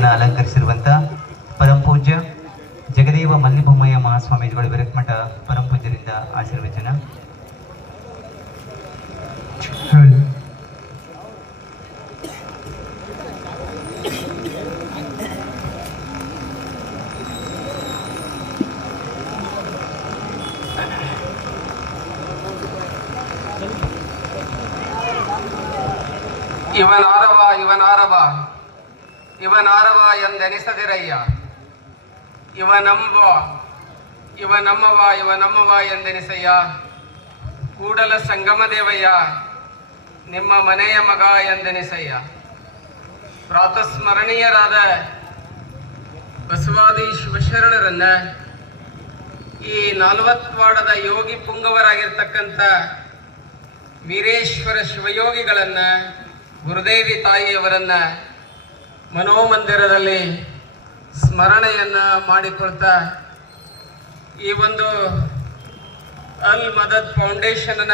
ಮಂಟಪವನ್ನು ಪರಂ ಪರಮಪೂಜ್ಯ ಜಗದೇವ ಮಲ್ಲಿಬೊಮ್ಮಯ್ಯ ಮಹಾಸ್ವಾಮೀಜಿಗಳು ವಿರಕ್ಮಠ ಪರಮಪೂಜ್ಯರಿಂದ ಆಶೀರ್ವಚನ. ಇವನಾರವ ಇವನಾರವ. ಇವನಾರವ ಎಂದೆನಿಸದಿರಯ್ಯ. ನಮ್ಮವ ಇವ ನಮ್ಮವ ಎಂದೆನಿಸಯ್ಯ. ಕೂಡಲ ಸಂಗಮ ದೇವಯ್ಯ ನಿಮ್ಮ ಮನೆಯ ಮಗ ಎಂದೆನಿಸಯ್ಯ. ಪ್ರಾತಸ್ಮರಣೀಯರಾದ ಬಸವಾದಿ ಶಿವಶರಣರನ್ನ ಈ ನಾಲ್ವತ್ವಾಡದ ಯೋಗಿ ಪುಂಗವರಾಗಿರ್ತಕ್ಕಂಥ ವೀರೇಶ್ವರ ಶಿವಯೋಗಿಗಳನ್ನ ಗುರುದೇವಿ ತಾಯಿಯವರನ್ನ ಮನೋಮಂದಿರದಲ್ಲಿ ಸ್ಮರಣೆಯನ್ನು ಮಾಡಿಕೊಳ್ತಾ ಈ ಒಂದು ಅಲ್ ಮದದ್ ಫೌಂಡೇಶನ್ನ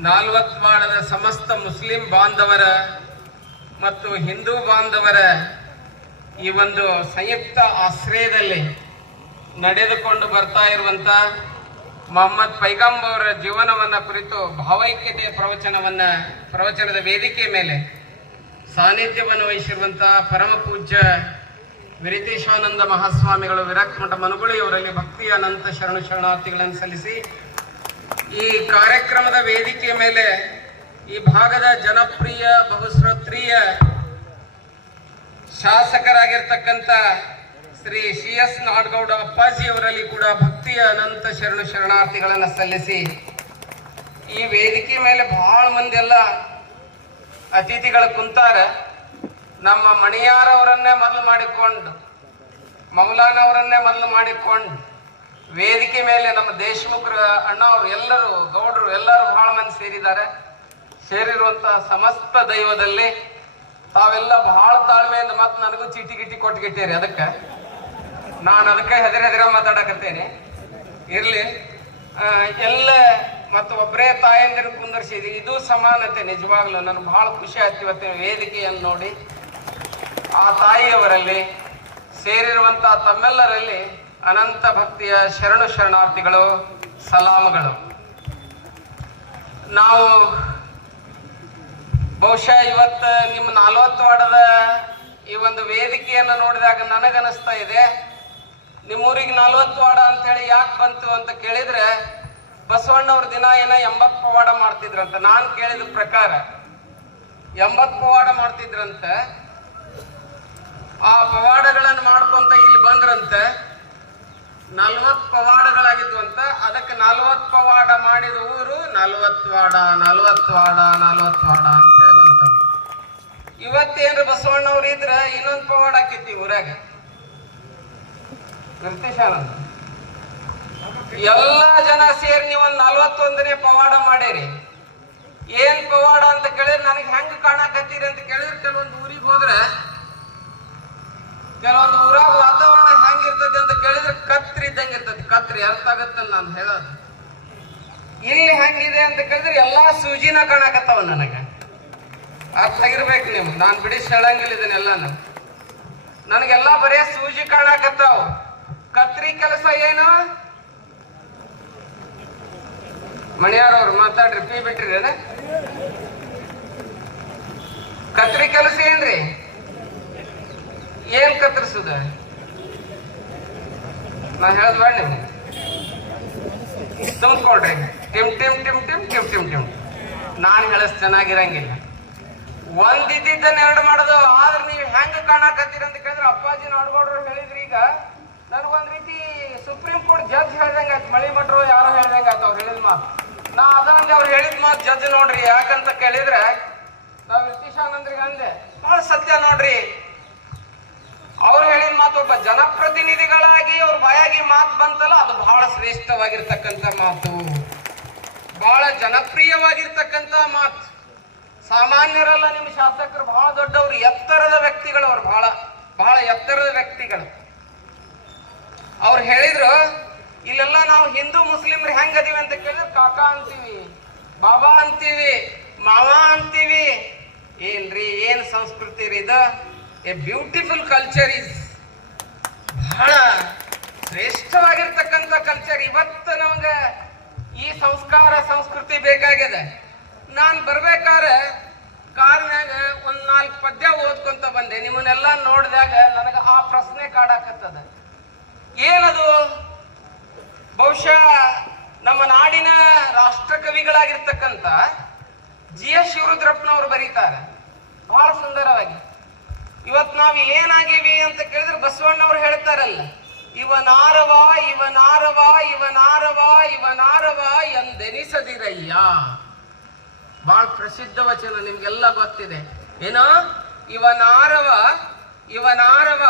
ನಾಲ್ವತ್ವಾಡದ ಸಮಸ್ತ ಮುಸ್ಲಿಂ ಬಾಂಧವರ ಮತ್ತು ಹಿಂದೂ ಬಾಂಧವರ ಈ ಒಂದು ಸಂಯುಕ್ತ ಆಶ್ರಯದಲ್ಲಿ ನಡೆದುಕೊಂಡು ಬರ್ತಾ ಇರುವಂತ ಮೊಹಮ್ಮದ್ ಪೈಗಂಬ್ ಅವರ ಜೀವನವನ್ನ ಕುರಿತು ಭಾವೈಕ್ಯತೆಯ ಪ್ರವಚನವನ್ನ, ಪ್ರವಚನದ ವೇದಿಕೆ ಮೇಲೆ ಸಾನ್ನಿಧ್ಯವನ್ನು ವಹಿಸಿರುವಂತಹ ಪರಮ ಪೂಜ್ಯ ವಿರಿತೇಶಾನಂದ ಮಹಾಸ್ವಾಮಿಗಳು ವಿರಾಕ್ಮಠ ಮನುಗುಳಿಯವರಲ್ಲಿ ಭಕ್ತಿಯ ಅನಂತ ಶರಣು ಶರಣಾರ್ಥಿಗಳನ್ನು ಸಲ್ಲಿಸಿ ಈ ಕಾರ್ಯಕ್ರಮದ ವೇದಿಕೆಯ ಮೇಲೆ ಈ ಭಾಗದ ಜನಪ್ರಿಯ ಬಹುಶ್ರೋತ್ರೀಯ ಶಾಸಕರಾಗಿರ್ತಕ್ಕಂಥ ಶ್ರೀ ಸಿ ಎಸ್ ನಾಡಗೌಡ ಅಪ್ಪಾಜಿಯವರಲ್ಲಿ ಕೂಡ ಭಕ್ತಿಯ ಅನಂತ ಶರಣು ಶರಣಾರ್ಥಿಗಳನ್ನು ಸಲ್ಲಿಸಿ ಈ ವೇದಿಕೆ ಮೇಲೆ ಬಹಳ ಮಂದಿ ಎಲ್ಲ ಅತಿಥಿಗಳು ಕುಂತಾರ. ನಮ್ಮ ಮಣಿಯಾರವರನ್ನೇ ಮೊದಲು ಮಾಡಿಕೊಂಡು ಮೌಲಾನವರನ್ನೇ ಮೊದಲು ಮಾಡಿಕೊಂಡು, ವೇದಿಕೆ ಮೇಲೆ ನಮ್ಮ ದೇಶಮುಖರ ಅಣ್ಣವರು ಎಲ್ಲರೂ, ಗೌಡರು ಎಲ್ಲರೂ ಬಹಳ ಮಂದಿ ಸೇರಿದ್ದಾರೆ. ಸೇರಿರುವಂತಹ ಸಮಸ್ತ ದೈವದಲ್ಲಿ ತಾವೆಲ್ಲ ಬಹಳ ತಾಳ್ಮೆಯಿಂದ ಮತ್ತೆ ನನಗೂ ಚೀಟಿ ಗಿಟಿ ಕೊಟ್ಟುಗಿಟ್ಟೇರಿ ಅದಕ್ಕೆ. ನಾನು ಅದಕ್ಕೆ ಹೆದರ ಹೆದರ ಮಾತಾಡಕತ್ತೇನೆ. ಇರ್ಲಿ. ಎಲ್ಲ ಮತ್ತು ಒಬ್ಬರೇ ತಾಯಂದಿರು ಕುಂದರ್ಸಿದ್ವಿ ಇದು ಸಮಾನತೆ ನಿಜವಾಗ್ಲೂ ನನಗೆ ಬಹಳ ಖುಷಿ ಆಯ್ತು ಇವತ್ತಿನ ವೇದಿಕೆಯನ್ನು ನೋಡಿ. ಆ ತಾಯಿಯವರಲ್ಲಿ ಸೇರಿರುವಂತಹ ತಮ್ಮೆಲ್ಲರಲ್ಲಿ ಅನಂತ ಭಕ್ತಿಯ ಶರಣು ಶರಣಾರ್ಥಿಗಳು, ಸಲಾಮಗಳು. ನಾವು ಬಹುಶಃ ಇವತ್ತು ನಿಮ್ಮ ನಲವತ್ತು ವಾಡದ ಈ ಒಂದು ವೇದಿಕೆಯನ್ನು ನೋಡಿದಾಗ ನನಗನಿಸ್ತಾ ಇದೆ. ನಿಮ್ಮೂರಿಗೆ ನಲ್ವತ್ತು ವಾಡ ಅಂತ ಹೇಳಿ ಯಾಕೆ ಬಂತು ಅಂತ ಕೇಳಿದ್ರೆ ಬಸವಣ್ಣವ್ರ ದಿನ ಏನ ಎಂಬತ್ ಪವಾಡ ಮಾಡ್ತಿದ್ರಂತ. ನಾನ್ ಕೇಳಿದ ಪ್ರಕಾರ ಎಂಬತ್ ಪವಾಡ ಮಾಡ್ತಿದ್ರಂತ. ಆ ಪವಾಡಗಳನ್ನು ಮಾಡ್ಕೊಂತ ಇಲ್ಲಿ ಬಂದ್ರಂತೆ. ನಲ್ವತ್ ಪವಾಡಗಳಾಗಿದ್ವು ಅಂತ ಅದಕ್ಕೆ ನಲ್ವತ್ ಪವಾಡ ಮಾಡಿದ ಊರು ನಲ್ವತ್ವಾಡ ನಲ್ವತ್ವಾಡ ನಲ್ವತ್ವಾಡ ಅಂತ ಹೇಳುವಂತ ಇವತ್ತೇನು ಬಸವಣ್ಣವ್ರ ಇದ್ರ ಇನ್ನೊಂದು ಪವಾಡ ಆಕೈತಿ ಊರಾಗ? ಕೃತಿಶಾನಂದ ಎಲ್ಲಾ ಜನ ಸೇರಿ ನೀವು ಒಂದ್ ನಲ್ವತ್ತೊಂದನೇ ಪವಾಡ ಮಾಡೇರಿ. ಏನ್ ಪವಾಡ ಅಂತ ಕೇಳಿದ್ರೆ ನನಗೆ ಹೆಂಗ್ ಕಾಣಕತ್ತೀರಿ ಅಂತ ಕೇಳಿದ್ರೆ ಕೆಲವೊಂದು ಊರಿಗೆ ಹೋದ್ರೆ, ಕೆಲವೊಂದು ಊರಾಗ ವಾತಾವರಣ ಹೆಂಗಿರ್ತದೆ ಅಂತ ಕೇಳಿದ್ರೆ ಕತ್ರಿ ಇದ್ದಂಗೆ ಇರ್ತದೆ. ಕತ್ರಿ ಅರ್ಥ ಆಗತ್ತಲ್ಲ ನಾನು ಹೇಳೋದು. ಇಲ್ಲಿ ಹೆಂಗಿದೆ ಅಂತ ಕೇಳಿದ್ರೆ ಎಲ್ಲಾ ಸೂಜಿನ ಕಾಣಕತ್ತಾವ ನನಗೆ. ಅರ್ಥ ಆಗಿರ್ಬೇಕು ನೀವು. ನಾನು ಬಿಡಿಸ್ ಹೇಳಂಗಿಲ್ಲ ಇದನ್ನೆಲ್ಲ ನಾನು ನನಗೆಲ್ಲ ಬರೇ ಸೂಜಿ ಕಾಣಕತ್ತಾವ. ಕತ್ರಿ ಕೆಲಸ ಏನು? ಮಣಿಯಾರವ್ರು ಮಾತಾಡ್ರಿ, ಪಿ ಬಿಟ್ರಿ ಕತ್ರಿ ಕೆಲಸ ಏನ್ರಿ? ಏನ್ ಕತ್ತರಿಸುದ ನಾ ಹೇಳದ್ ಬೇಡ ನೀವು ತುಂಬ್ಕೊಡ್ರಿ ಟಿಮ್ ಟಿಮ್ ಟಿಮ್ ಟಿಮ್ ಟಿಮ್ ಟಿಮ್ ಟಿಮ್. ನಾನು ಹೇಳಸ್ ಚೆನ್ನಾಗಿರಂಗಿಲ್ಲ. ಒಂದ್ ಇದ್ದಿದ್ದನ್ನ ಎರಡು ಮಾಡೋದು, ಆದ್ರೆ ನೀವು ಹೆಂಗ್ ಕಾಣಕತ್ತೀರಿ ಅಂತ ಕೇಳಿದ್ರೆ ಅಪ್ಪಾಜಿ ನಾಡ್ಗೌಡ್ರು ಹೇಳಿದ್ರಿ ಈಗ. ನನಗೊಂದ್ ರೀತಿ ಸುಪ್ರೀಂ ಕೋರ್ಟ್ ಜಡ್ಜ್ ಹೇಳ್ದಂಗ ಆಯ್ತು, ಮಳಿ ಮಟ್ರು ಯಾರೋ ಹೇಳ್ದಂಗ ಆಯ್ತು, ಅವ್ರು ಹೇಳಿದ್ ಮಾತು. ನಾ ಅದಂದ್ರೆ ಅವ್ರು ಹೇಳಿದ ಮಾತು ಜಜ್ ನೋಡ್ರಿ. ಯಾಕಂತ ಕೇಳಿದ್ರೆ, ನಾವ್ ನಿತೀಶಾನಂದ್ರಿಗೆ ಅಂದೆ ಬಹಳ ಸತ್ಯ ನೋಡ್ರಿ. ಅವ್ರು ಹೇಳಿದ ಮಾತು ಒಬ್ಬ ಜನಪ್ರತಿನಿಧಿಗಳಾಗಿ ಅವ್ರ ಬಾಯಾಗಿ ಮಾತು ಬಂತಲ್ಲ, ಅದು ಬಹಳ ಶ್ರೇಷ್ಠವಾಗಿರ್ತಕ್ಕಂಥ ಮಾತು. ಬಹಳ ಜನಪ್ರಿಯವಾಗಿರ್ತಕ್ಕಂಥ ಮಾತು. ಸಾಮಾನ್ಯರಲ್ಲ ನಿಮ್ಮ ಶಾಸಕರು, ಬಹಳ ದೊಡ್ಡವರು, ಎತ್ತರದ ವ್ಯಕ್ತಿಗಳು ಅವ್ರು ಬಹಳ ಬಹಳ ಎತ್ತರದ ವ್ಯಕ್ತಿಗಳು. ಅವ್ರು ಹೇಳಿದ್ರು ಇಲ್ಲೆಲ್ಲ ನಾವು ಹಿಂದೂ ಮುಸ್ಲಿಮ್ರು ಹೆಂಗದೀವಿ ಅಂತ ಕೇಳಿದ್ರೆ, ಕಾಕಾ ಅಂತೀವಿ, ಬಾಬಾ ಅಂತೀವಿ, ಮಾವ ಅಂತೀವಿ. ಏನ್ರಿ, ಏನ್ ಸಂಸ್ಕೃತಿ ರೀ ಇದು? ಎ ಬ್ಯೂಟಿಫುಲ್ ಕಲ್ಚರ್ ಇಸ್ ಬಹಳ ಶ್ರೇಷ್ಠವಾಗಿರ್ತಕ್ಕಂಥ ಕಲ್ಚರ್ ಇವತ್ತು ನಮ್ಗೆ ಈ ಸಂಸ್ಕಾರ, ಸಂಸ್ಕೃತಿ ಬೇಕಾಗಿದೆ. ನಾನು ಬರ್ಬೇಕಾದ್ರೆ ಕಾರ್ನಾಗ ಒಂದ್ ನಾಲ್ಕು ಪದ್ಯ ಓದ್ಕೊಂತ ಬಂದೆ. ನಿಮ್ಮನ್ನೆಲ್ಲ ನೋಡಿದಾಗ ನನಗೆ ಆ ಪ್ರಶ್ನೆ ಕಾಡಾಕತ್ತದ. ಏನದು? ಬಹುಶಃ ನಮ್ಮ ನಾಡಿನ ರಾಷ್ಟ್ರ ಕವಿಗಳಾಗಿರ್ತಕ್ಕಂಥ ಜಿ ಎಸ್ ಶಿವರುದ್ರಪ್ಪನವರು ಬರೀತಾರೆ. ಬಹಳ ಸುಂದರವಾಗಿ. ಇವತ್ತು ನಾವು ಏನಾಗೀವಿ ಅಂತ ಕೇಳಿದ್ರೆ ಬಸವಣ್ಣವ್ರು ಹೇಳ್ತಾರಲ್ಲ ಇವನಾರವ ಇವನಾರವ ಇವನಾರವ ಇವನಾರವ ಎಂದೆನಿಸದಿರಯ್ಯ. ಬಹಳ ಪ್ರಸಿದ್ಧ ವಚನ ನಿಮ್ಗೆಲ್ಲ ಗೊತ್ತಿದೆ. ಏನೋ? ಇವನಾರವ ಇವನಾರವ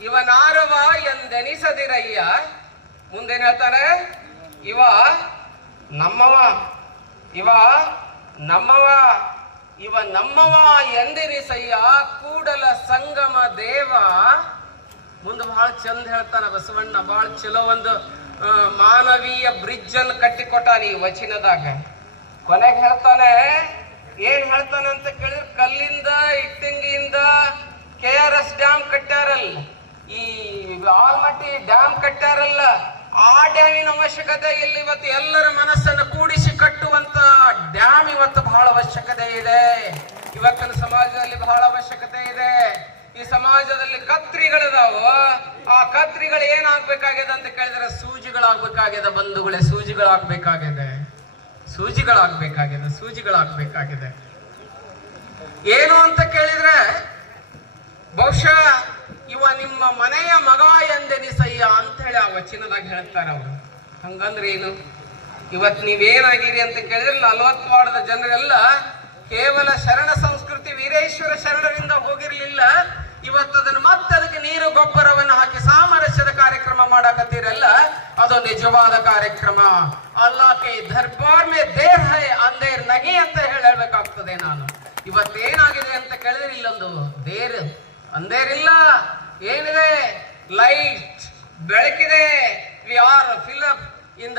ಇವನಾರವ ಎಂದೆನಿಸದಿರಯ್ಯ. ಮುಂದೇನ್ ಹೇಳ್ತಾರೆ? ಇವ ನಮ್ಮವ ಇವ ನಮ್ಮವ ಇವ ನಮ್ಮವ ಎಂದಿರಿಸಯ್ಯ ಕೂಡಲ ಸಂಗಮ ದೇವ. ಮುಂದೆ ಬಹಳ ಚಂದ ಹೇಳ್ತಾನ ಬಸವಣ್ಣ, ಬಹಳ ಚಲೋ ಒಂದು ಮಾನವೀಯ ಬ್ರಿಡ್ಜ್ ಅನ್ನು ಕಟ್ಟಿಕೊಟ್ಟಾನ ಈ ವಚನದಾಗ. ಕೊನೆಗೆ ಹೇಳ್ತಾನೆ, ಏನ್ ಹೇಳ್ತಾನೆ ಅಂತ ಕೇಳಿದ್ರೆ ಕಲ್ಲಿಂದ, ಇಟ್ಟಿಂಗಿಯಿಂದ ಕೆ ಆರ್ ಎಸ್ ಡ್ಯಾಮ್ ಕಟ್ಟಾರಲ್ಲ ಈ ಆಲ್ಮಟ್ಟಿ ಡ್ಯಾಮ್ ಕಟ್ಟಾರಲ್ಲ ಆ ಡ್ಯಾಮಿನ ಅವಶ್ಯಕತೆ ಇಲ್ಲಿ. ಇವತ್ತು ಎಲ್ಲರ ಮನಸ್ಸನ್ನು ಕೂಡಿಸಿ ಕಟ್ಟುವಂತ ಡ್ಯಾಮ್ ಇವತ್ತು ಬಹಳ ಅವಶ್ಯಕತೆ ಇದೆ. ಇವತ್ತಿನ ಸಮಾಜದಲ್ಲಿ ಬಹಳ ಅವಶ್ಯಕತೆ ಇದೆ. ಈ ಸಮಾಜದಲ್ಲಿ ಕತ್ರಿಗಳಿದಾವು. ಆ ಕತ್ರಿಗಳು ಏನಾಗ್ಬೇಕಾಗಿದೆ ಅಂತ ಕೇಳಿದ್ರೆ ಸೂಜಿಗಳಾಗ್ಬೇಕಾಗಿದೆ ಬಂಧುಗಳೇ, ಸೂಜಿಗಳಾಗ್ಬೇಕಾಗಿದೆ. ಸೂಜಿಗಳಾಗ್ಬೇಕಾಗಿದೆ ಸೂಜಿಗಳಾಗ್ಬೇಕಾಗಿದೆ. ಏನು ಅಂತ ಕೇಳಿದ್ರೆ ಬಹುಶಃ ಇವ ನಿಮ್ಮ ಮನೆಯ ಮಗ ಎಂದೆನಿಸಯ್ಯ ಅಂತ ಹೇಳಿ ಆ ವಚನದಾಗ ಹೇಳ್ತಾರೆ ಅವರು. ಹಂಗಂದ್ರೆ ಏನು? ಇವತ್ ನೀವೇನಾಗಿರಿ ಅಂತ ಕೇಳಿದ್ರೆ ನಲವತ್ತು ವಾರ್ಡದ ಜನರೆಲ್ಲ ಕೇವಲ ಶರಣ ಸಂಸ್ಕೃತಿ ವೀರೇಶ್ವರ ಶರಣರಿಂದ ಹೋಗಿರ್ಲಿಲ್ಲ. ಇವತ್ತು ಅದನ್ನು ಮತ್ತೆ ಅದಕ್ಕೆ ನೀರು ಗೊಬ್ಬರವನ್ನು ಹಾಕಿ ಸಾಮರಸ್ಯದ ಕಾರ್ಯಕ್ರಮ ಮಾಡಕತ್ತೀರಲ್ಲ, ಅದು ನಿಜವಾದ ಕಾರ್ಯಕ್ರಮ. ಅಲ್ಲಾಕೆ ದರ್ಬಾರ್ ಮೇ ದೇರ್ ಹೈ ಅಂದೇರ್ ನಗಿ ಅಂತ ಹೇಳಬೇಕಾಗ್ತದೆ ನಾನು. ಇವತ್ತೇನಾಗಿದೆ ಅಂತ ಕೇಳಿದ್ರೆ ಇಲ್ಲೊಂದು ದೇರ್ ಅಂದೇರಿಲ್ಲ. ಏನಿದೆ? Light ಬೆಳಕಿದೆ. We are fill up in the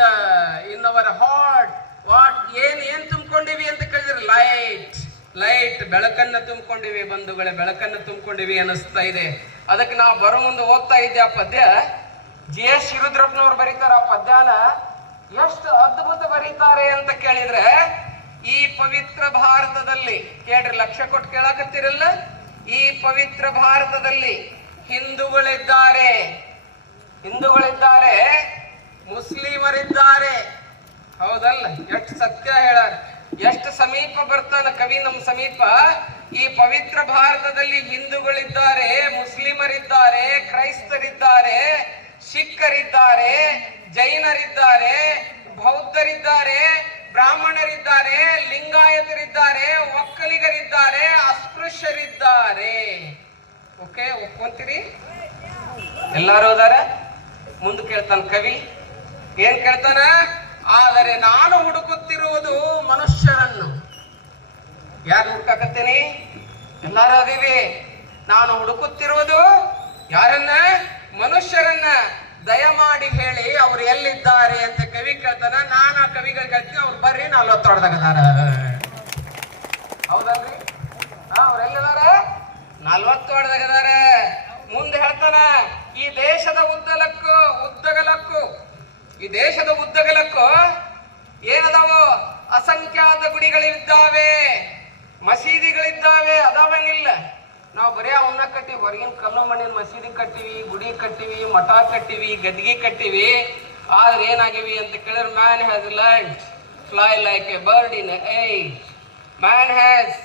in our heart what ಏನ್ ಏನ್ ತುಂಬಿಕೊಂಡಿವಿ ಅಂತ ಕೇಳಿದ್ರೆ ಲೈಟ್ ಲೈಟ್ ಬೆಳಕನ್ನ ತುಂಬಿಕೊಂಡಿವಿ ಬಂಧುಗಳೇ, ಬೆಳಕನ್ನ ತುಂಬಿಕೊಂಡಿವಿ ಅನಿಸ್ತಾ ಇದೆ. ಅದಕ್ಕೆ ನಾವು ಬರೋ ಮುಂದೆ ಓದ್ತಾ ಇದ್ದೆ ಆ ಪದ್ಯ. ಜಿ ಎಸ್ ಶಿರುದ್ರಪ್ಪನವ್ರು ಬರೀತಾರ ಆ ಪದ್ಯನ. ಎಷ್ಟು ಅದ್ಭುತ ಬರೀತಾರೆ ಅಂತ ಕೇಳಿದ್ರೆ, ಈ ಪವಿತ್ರ ಭಾರತದಲ್ಲಿ, ಕೇಳ್ರಿ ಲಕ್ಷ ಕೊಟ್ಟು ಕೇಳಾಕತ್ತಿರಲ್ಲ? ಈ ಪವಿತ್ರ ಭಾರತದಲ್ಲಿ ಹಿಂದೂಗಳಿದ್ದಾರೆ. ಹಿಂದೂಗಳಿದ್ದಾರೆ. ಮುಸ್ಲಿಮರಿದ್ದಾರೆ. ಹೌದಲ್ಲ? ಎಷ್ಟು ಸತ್ಯ ಹೇಳ ಎಷ್ಟು ಸಮೀಪ ಬರ್ತಾನ ಕವಿ ನಮ್ಮ ಸಮೀಪ. ಈ ಪವಿತ್ರ ಭಾರತದಲ್ಲಿ ಹಿಂದೂಗಳಿದ್ದಾರೆ, ಮುಸ್ಲಿಮರಿದ್ದಾರೆ, ಕ್ರೈಸ್ತರಿದ್ದಾರೆ, ಸಿಖ್ಖರಿದ್ದಾರೆ, ಜೈನರಿದ್ದಾರೆ, ಬೌದ್ಧರಿದ್ದಾರೆ, ಬ್ರಾಹ್ಮಣರಿದ್ದಾರೆ, ಲಿಂಗಾಯತರಿದ್ದಾರೆ, ಒಕ್ಕಲಿಗರಿದ್ದಾರೆ, ಅಸ್ಪೃಶ್ಯರಿದ್ದಾರೆ. ಓಕೆ, ಒಪ್ಕೊಂತೀರಿ? ಎಲ್ಲಾರು ಹೋದಾರ? ಮುಂದೆ ಕೇಳ್ತಾನ ಕವಿ. ಏನ್ ಕೇಳ್ತಾನ? ಆದರೆ ನಾನು ಹುಡುಕುತ್ತಿರುವುದು ಮನುಷ್ಯರನ್ನು ಯಾರು ಹುಡುಕಾಕತ್ತೇನಿ? ಎಲ್ಲಾರು ಅದೀವಿ. ನಾನು ಹುಡುಕುತ್ತಿರುವುದು ಯಾರನ್ನ? ಮನುಷ್ಯರನ್ನ. ದಯಮಾಡಿ ಹೇಳಿ, ಅವ್ರು ಎಲ್ಲಿದ್ದಾರೆ ಅಂತ ಕವಿ ಕೇಳ್ತಾನ. ನಾನು ಆ ಕವಿಗಳಿಗೆ ಹೇಳ್ತೀನಿ, ಅವ್ರು ಬರ್ರಿ ನಲ್ವತ್ತೊಳದಾಗದಾರ ಹೌದಲ್ರಿ? ಅವ್ರು ನಲ್ವತ್ತೊಳದಾಗದಾರ ಮುಂದೆ ಹೇಳ್ತಾನ, ಈ ದೇಶದ ಉದ್ದಲಕ್ಕೂ ಉದ್ದಗಲಕ್ಕೂ ಈ ದೇಶದ ಉದ್ದಗಲಕ್ಕೂ ಏನದವು? ಅಸಂಖ್ಯಾತ ಗುಡಿಗಳಿದ್ದಾವೆ, ಮಸೀದಿಗಳಿದ್ದಾವೆ, ಅದಾವೇನಿಲ್ಲ. ನಾವು ಬರೀ ಅವನ್ನ ಕಟ್ಟಿವಿ, ಹೊರಗಿನ ಕಲ್ಲು ಮಣ್ಣಿನ ಮಸೀದಿ ಕಟ್ಟಿವಿ, ಗುಡಿ ಕಟ್ಟಿವಿ, ಮಠ ಕಟ್ಟಿವಿ, ಗದ್ಗಿ ಕಟ್ಟಿವಿ. ಆದ್ರೆ ಏನಾಗಿವಿ ಅಂತ ಕೇಳಿದ್ರೆ man has learn fly like a bird in air man has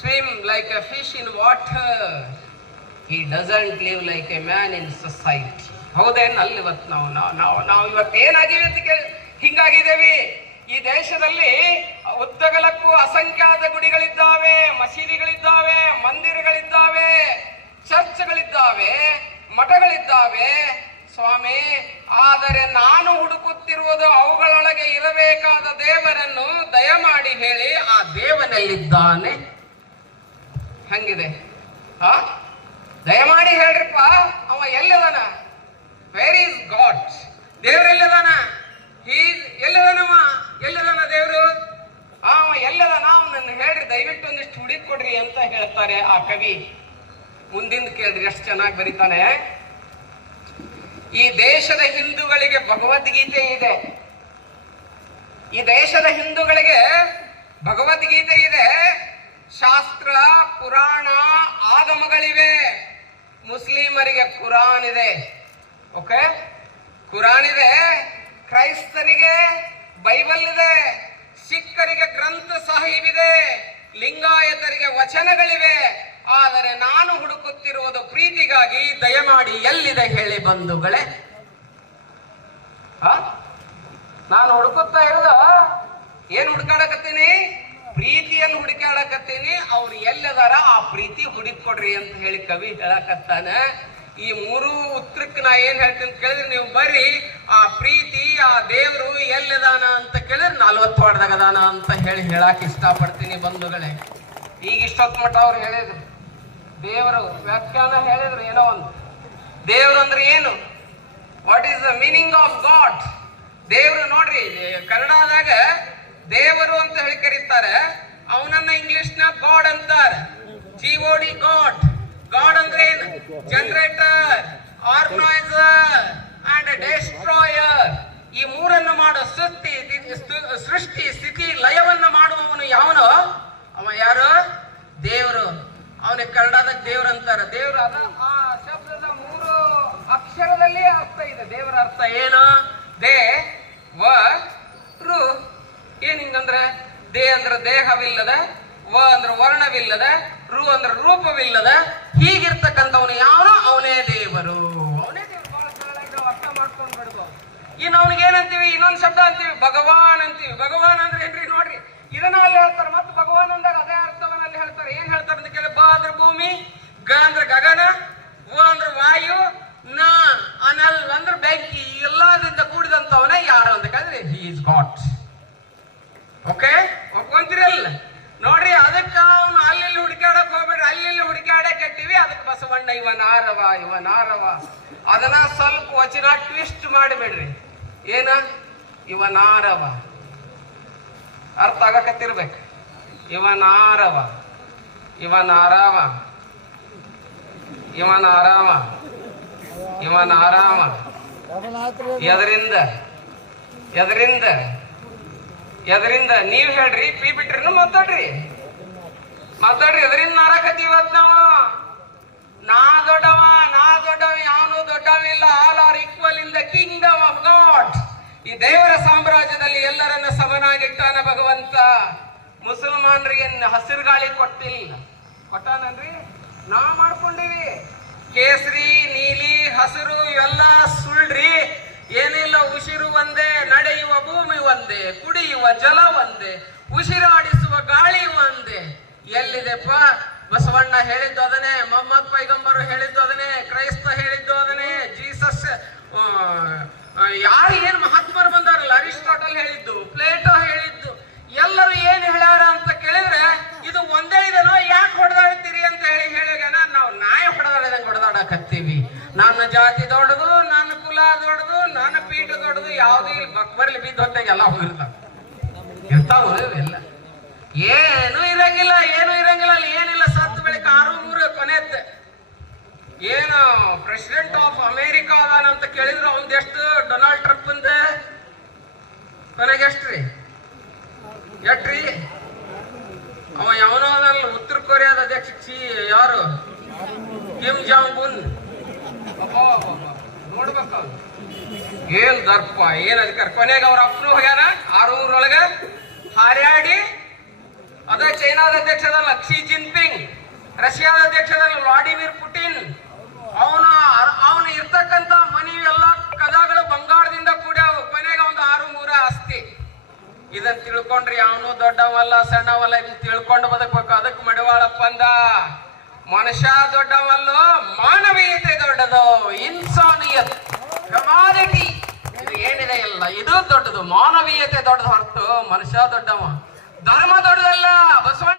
swim like a fish in water. He doesn't live like a man in society. ಹೌದೇನ್ ಅಲ್ಲಿ ಇವತ್ತು ನಾವು ನಾವು ನಾವು ನಾವು ಇವತ್ತು ಏನಾಗಿವೆ ಅಂತ ಕೇಳಿ, ಹಿಂಗಾಗಿದ್ದೇವೆ ಈ ದೇಶದಲ್ಲಿ ಉದ್ದಗಲಕ್ಕೂ ಅಸಂಖ್ಯಾತ ಗುಡಿಗಳಿದ್ದಾವೆ, ಮಸೀದಿಗಳಿದ್ದಾವೆ, ಮಂದಿರಗಳಿದ್ದಾವೆ, ಚರ್ಚ್ಗಳಿದ್ದಾವೆ, ಮಠಗಳಿದ್ದಾವೆ ಸ್ವಾಮಿ, ಆದರೆ ನಾನು ಹುಡುಕುತ್ತಿರುವುದು ಅವುಗಳೊಳಗೆ ಇರಬೇಕಾದ ದೇವರನ್ನು ದಯಮಾಡಿ ಹೇಳಿ, ಆ ದೇವನಲ್ಲಿದ್ದಾನೆ ಹಂಗಿದೆ. ಆ ದಯಮಾಡಿ ಹೇಳ್ರಿಪ್ಪ, ಅವ ಎಲ್ಲದಾನ? ವೇರ್ ಈಸ್ ಗಾಡ್ ದೇವ್ರ ಎಲ್ಲಿದಾನ? ಹೀಸ್ ಎಲ್ಲಿದಾನವ? ಎಲ್ಲದನ ದೇವ್ರು? ಅವ ಎಲ್ಲದಾನ? ಅವನನ್ನು ಹೇಳ್ರಿ, ದಯವಿಟ್ಟು ಒಂದಿಷ್ಟು ಹುಡುಕ್ ಕೊಡ್ರಿ ಅಂತ ಹೇಳ್ತಾರೆ ಆ ಕವಿ. ಮುಂದಿಂದ ಕೇಳ್ರಿ ಎಷ್ಟು ಚೆನ್ನಾಗಿ ಬರೀತಾನೆ. ಈ ದೇಶದ ಹಿಂದೂಗಳಿಗೆ ಭಗವದ್ಗೀತೆ ಇದೆ. ಈ ದೇಶದ ಹಿಂದೂಗಳಿಗೆ ಭಗವದ್ಗೀತೆ ಇದೆ. ಶಾಸ್ತ್ರ, ಪುರಾಣ, ಆಗಮಗಳಿವೆ. ಮುಸ್ಲಿಮರಿಗೆ ಕುರಾನ್ ಇದೆ. ಓಕೆ? ಕುರಾನ್ ಇದೆ. ಕ್ರೈಸ್ತರಿಗೆ ಬೈಬಲ್ ಇದೆ. ಸಿಖ್ಖರಿಗೆ ಗ್ರಂಥ ಸಾಹಿಬ್ ಇದೆ ಲಿಂಗಾಯತರಿಗೆ ವಚನಗಳಿವೆ. ಆದರೆ ನಾನು ಹುಡುಕುತ್ತಿರುವುದು ಪ್ರೀತಿಗಾಗಿ ದಯಮಾಡಿ ಎಲ್ಲಿದೆ ಹೇಳಿ ಬಂಧುಗಳೇ? ನಾನು ಹುಡುಕುತ್ತಾ ಇರೋದು ಏನ್ ಹುಡುಕಾಡಕತ್ತೀನಿ? ಪ್ರೀತಿಯನ್ನು ಹುಡುಕಾಡಕತ್ತೀನಿ, ಅವ್ರು ಎಲ್ಲದಾರ ಆ ಪ್ರೀತಿ ಹುಡುಕೊಡ್ರಿ ಅಂತ ಹೇಳಿ ಕವಿ ಹೇಳಕತ್ತಾನ. ಈ ಮೂರು ಉತ್ತರಕ್ಕೆ ನಾ ಏನ್ ಹೇಳ್ತೀನಿ ಕೇಳಿದ್ರೆ ನೀವು ಬರ್ರಿ, ಆ ಪ್ರೀತಿ, ಆ ದೇವರು ಎಲ್ಲದಾನ ಅಂತ ಕೇಳಿದ್ರೆ ನಲ್ವತ್ತು ಹೊಡೆದಾಗದಾನ ಅಂತ ಹೇಳಿ ಹೇಳಕ್ ಇಷ್ಟಪಡ್ತೀನಿ ಬಂಧುಗಳೇ. ಈಗ ಇಷ್ಟೊತ್ತು ಮಟ್ಟ ಅವ್ರು ಹೇಳಿದ್ರು. ದೇವರು ವ್ಯಾಖ್ಯಾನ ಹೇಳಿದ್ರು ಏನೋ ಒಂದು. ದೇವ್ರು ಅಂದ್ರೆ ಏನು? What is the meaning of God ದೇವ್ರು ನೋಡ್ರಿ, ಕನ್ನಡದಾಗ ದೇವರು ಅಂತ ಹೇಳಿ ಕರೀತಾರೆ, ಅವನನ್ನ ಇಂಗ್ಲಿಷ್ನ ಗಾಡ್ ಅಂತಾರೆ. G O D God. God ಅಂದ್ರೆ ಏನು? ಜನರೇಟರ್ ಆರ್ಗನೈಸರ್ ಅಂಡ್ ಡೆಸ್ಟ್ರಾಯರ್ ಈ ಮೂರನ್ನು ಮಾಡೋ ಸೃಷ್ಟಿ ಸೃಷ್ಟಿ, ಸ್ಥಿತಿ, ಲಯವನ್ನ ಮಾಡುವವನು ಯಾವನು? ಅವ ಯಾರು? ದೇವರು. ಅವನಿಗೆ ಕನ್ನಡದ ದೇವ್ರ ಅಂತಾರೆ. ದೇವ್ರ ಅದ, ಆ ಶಬ್ದದ ಮೂರು ಅಕ್ಷರದಲ್ಲಿ ಅರ್ಥ ಇದೆ. ದೇವರ ಅರ್ಥ ಏನು? ದೇ, ವ, ರು. ಏನ್ ಹಿಂಗಂದ್ರೆ ದೇ ಅಂದ್ರೆ ದೇಹವಿಲ್ಲದ, ವ ಅಂದ್ರೆ ವರ್ಣವಿಲ್ಲದ, ರು ಅಂದ್ರೆ ರೂಪವಿಲ್ಲದ, ಹೀಗಿರ್ತಕ್ಕಂಥವನು ಯಾವನೋ? ಅವನೇ ದೇವರು. ಅವನೇ ದೇವರು. ಬಹಳ ಅರ್ಥ ಮಾಡ್ಕೊಂಡು ಬಿಡ್ಬೋದು. ಇನ್ನು ಅವನಿಗೆ ಏನಂತೀವಿ? ಇನ್ನೊಂದು ಶಬ್ದ ಅಂತೀವಿ, ಭಗವಾನ್ ಅಂತೀವಿ. ಭಗವಾನ್ ಅಂದ್ರೆ ಏನ್ರಿ? ನೋಡ್ರಿ, ಇದನ್ನ ಅಲ್ಲಿ ಹೇಳ್ತಾರೆ. ಮತ್ತೆ ಭಗವಾನ್ ಅಂದಾಗ ಅದೇ ಅರ್ಥವನ್ನ ಅಲ್ಲಿ ಹೇಳ್ತಾರೆ. ಏನ್ ಹೇಳ್ತಾರೆ ಅಂತ ಕೇಳಿ ಅಂದ್ರೆ ಭೂಮಿ ಗ ಗಗನ ವ ಅಂದ್ರೆ ವಾಯು ನ ಅನಲ್ ಅಂದ್ರೆ ಬೆಂಕಿ ಈ ಎಲ್ಲದಿಂದ ಕೂಡಿದಂತವನೇ ಯಾರು ಅಂತ ಕೇಳಿದ್ರೆ ಹಿ ಇಸ್ ಗಾಡ್ ಓಕೆ ಒಪ್ಕೊಂತೀರಲ್ಲ ನೋಡ್ರಿ ಅದಕ್ಕ ಅವನು ಅಲ್ಲಿ ಇಲ್ಲಿ ಹುಡುಕಾಡಕ್ ಹೋಗ್ಬೇಡ್ರಿ ಅಲ್ಲಿ ಇಲ್ಲಿ ಹುಡುಕಾಡೇ ಕಟ್ಟಿವಿ ಅದಕ್ಕೆ ಬಸವಣ್ಣ ಇವ ನಾರವ ಇವ ನಾರವ ಅದನ್ನ ಸ್ವಲ್ಪ ಟ್ವಿಸ್ಟ್ ಮಾಡಿಬಿಡ್ರಿ? ಏನ? ಇವ ನಾರವ ಅರ್ಥ ಆಗಕತ್ತಿರ್ಬೇಕು. ಇವ ನಾರವ ಇವ ಆರಾಮ. ಇವನ ಆರಾಮ. ಎದರಿಂದ? ಎದರಿಂದ? ಎದರಿಂದ? ನೀವ್ ಹೇಳ್ರಿ, ಪಿ ಬಿಟ್ರಿ ಮಾತಾಡ್ರಿ. ಮಾತಾಡ್ರಿ, ಎದರಿಂದ ನಾರಾಕತಿ ಇವತ್ ನಾವು? ನಾ ದೊಡ್ಡವ ದೊಡ್ಡವ ಯಾವನು ದೊಡ್ಡವನಿಲ್ಲ. All are equal in the kingdom of God ಈ ದೇವರ ಸಾಮ್ರಾಜ್ಯದಲ್ಲಿ ಎಲ್ಲರನ್ನ ಸಮನಾಗಿಟ್ಟಾನ ಭಗವಂತ. ಮುಸಲ್ಮಾನರಿಗೆ ಹಸಿರು ಗಾಳಿ ಕೊಟ್ಟಿಲ್ಲ. ಕೊಟ್ಟಾನನ್ರಿ? ನಾ ಮಾಡ್ಕೊಂಡಿವಿ. ಕೇಸರಿ, ನೀಲಿ, ಹಸಿರು, ಇವೆಲ್ಲ ಸುಳ್ರಿ ಏನಿಲ್ಲ, ಉಸಿರು ಒಂದೇ, ನಡೆಯುವ ಭೂಮಿ ಒಂದೇ, ಕುಡಿಯುವ ಜಲ ಒಂದೇ, ಉಸಿರಾಡಿಸುವ ಗಾಳಿ ಒಂದೇ. ಎಲ್ಲಿದೆಪ್ಪ? ಬಸವಣ್ಣ ಹೇಳಿದ್ದು ಅದನ್ನೇ, ಮೊಹಮ್ಮದ್ ಪೈಗಂಬರು ಹೇಳಿದ್ದು ಅದನ್ನೇ, ಕ್ರೈಸ್ತ ಹೇಳಿದ್ದು ಅದನ್ನೇ, ಜೀಸಸ್ ಯಾರು ಏನು ಮಹಾತ್ಮರು ಬಂದಾರಲ್ಲ ಅರಿಸ್ಟಾಟಲ್ ಹೇಳಿದ್ದು, ಪ್ಲೇಟೋ ಹೇಳಿದ್ದು, ಎಲ್ಲರೂ ಏನು ಹೇಳ್ಯಾರ ಅಂತ ಕೇಳಿದ್ರೆ, ಇದು ಒಂದೇ ಇದನೋ ಯಾಕೆ ಹೊಡೆದಾಡ್ತೀರಿ ಅಂತ ಹೇಳಿ ಹೇಳಿಗನ ನಾವು ನಾಯಿ ಹೊಡೆದಾಡಿದಂಗೆ ಹೊಡೆದಾಡಕತ್ತೀವಿ. ನನ್ನ ಜಾತಿ ದೊಡ್ಡದು, ನನ್ನ ಕುಲ ದೊಡ್ಡದು, ನನ್ನ ಪೀಠ ದೊಡ್ಡದು, ಯಾವ್ದು ಇಲ್ಲಿ, ಬಕ್ಬರ್ಲಿ ಬಿದ್ದು ಹೊತ್ತಾಗ ಎಲ್ಲ ಹೋಗಿರ್ತಾವ. ಇರ್ತಾವ ಇವೆಲ್ಲ ಏನು ಇರಂಗಿಲ್ಲ ಏನು ಇರಂಗಿಲ್ಲ, ಅಲ್ಲಿ ಏನಿಲ್ಲ ಮೂರು ಏನು ಪ್ರೆಸಿಡೆಂಟ್ ಆಫ್ ಅಮೇರಿಕಾ ಅದಾನ ಅಂತ ಕೇಳಿದ್ರು ಎಷ್ಟು? ಡೊನಾಲ್ಡ್ ಟ್ರಂಪ್ ಕೊನೆಗೆ ಎಷ್ಟ್ರಿ? ಅವ ಯಾವನೋ ಅದಲ್ಲ ಉತ್ತರ ಕೊರಿಯಾದ ಅಧ್ಯಕ್ಷ ಚೀ, ಯಾರು? ಕಿಮ್ ಜಾಂಗ್ ಉನ್ ನೋಡ್ಬೇಕು. ಏನ್ ದರ್ಪ, ಏನ್ ಅಧಿಕಾರ? ಕೊನೆಗೆ ಅವ್ರ ಅಪ್ಪನು ಹೋಗ್ಯಾನ ಆರು ಊರೊಳಗ ಹಾರ್ಯಾಡಿ. ಅದೇ ಚೈನಾದ ಅಧ್ಯಕ್ಷ ಅದಲ್ಲ ಕ್ಸಿ ಜಿನ್ಪಿಂಗ್ ರಷ್ಯಾದ ಅಧ್ಯಕ್ಷರಲ್ಲಿ ವ್ಲಾಡಿಮಿರ್ ಪುಟಿನ್, ಅವನ ಅವನು ಇರ್ತಕ್ಕಂತ ಮನಿ ಎಲ್ಲ ಕದಗಳು ಬಂಗಾರದಿಂದ ಕೂಡ್ಯಾವು ಕೊನೆಗೆ ಒಂದು ಆರು ಮೂರ ಆಸ್ತಿ. ಇದನ್ನ ತಿಳ್ಕೊಂಡ್ರಿ ಅವನು ದೊಡ್ಡವಲ್ಲ, ಸಣ್ಣವಲ್ಲ ಇದನ್ನ ತಿಳ್ಕೊಂಡು ಬದುಕಬೇಕು. ಅದಕ್ಕೆ ಮಡಿವಾಳಪ್ಪ ಅಂದ ಮನುಷ್ಯ ದೊಡ್ಡವಲ್ಲ, ಮಾನವೀಯತೆ ದೊಡ್ಡದು, ಇನ್ಸಾನಿಯತ್, ಕಮಾಡಿಟಿ. ಇದು ಏನಿದೆ ಇಲ್ಲ ಇದು ದೊಡ್ಡದು, ಮಾನವೀಯತೆ ದೊಡ್ಡದು ಹೊರತು ಮನುಷ್ಯ ದೊಡ್ಡವ. ಧರ್ಮ ದೊಡ್ಡದಲ್ಲ ಬಸವಣ್ಣ